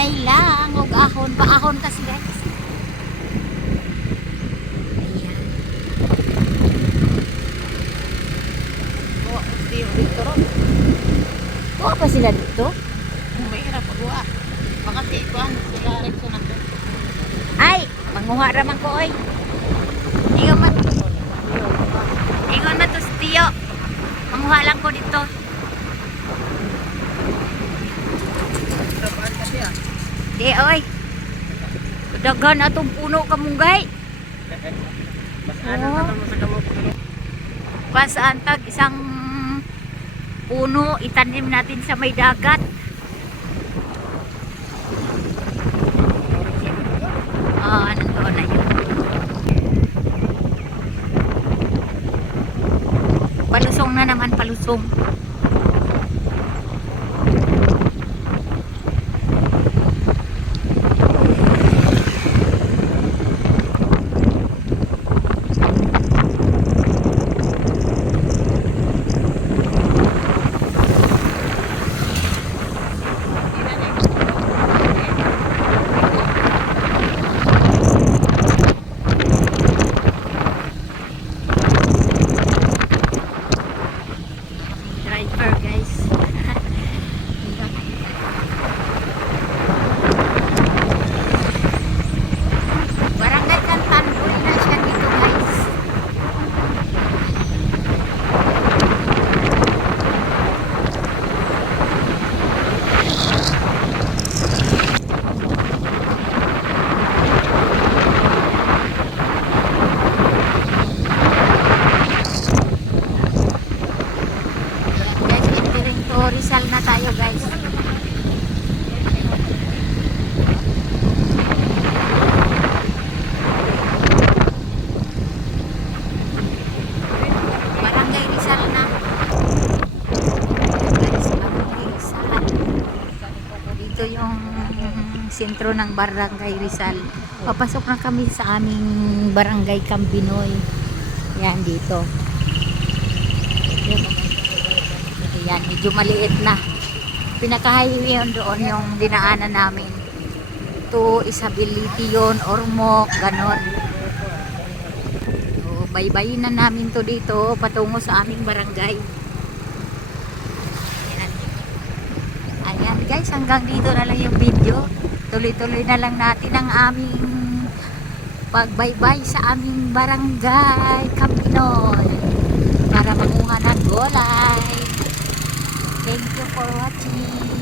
hinay lang og ahon paahon kasi guys. Ayan. Oh, dito ron. Buha pa sila dito? May hirap pagwa. Baka si Juan, sila Rexo na to. Ay, manguha raman ko oy. Ingon man. Ingon na to si Tio. Manguha lang ko dito. Tapaan kasi ah. Di oy. Daghan atong puno kamunggay. Mas ano na naman sa kamot. Kung saan tag isang puno itanim natin sa may dagat. Nandoon na yun. Palusong na naman, palusong. Driver guys. Barangay Kantan, uli na siya dito guys. Guys, entering to Rizal na tayo guys. Barangay Rizal na. Guys, Barangay Rizal. Dito yung sentro ng Barangay Rizal. Papasok na kami sa aming Barangay Cambinoy. Yan dito. Yan, medyo maliit na. Pinaka-highway yun doon yung dinaanan namin. To Isability yun, Ormoc, ganon. So, baybayin na namin to dito patungo sa aming barangay. Ayan. Ayan guys, hanggang dito na lang yung video. Tuloy-tuloy na lang natin ang aming pagbaybay sa aming barangay Cambinoy para manguha ng gulay. Thank you for watching.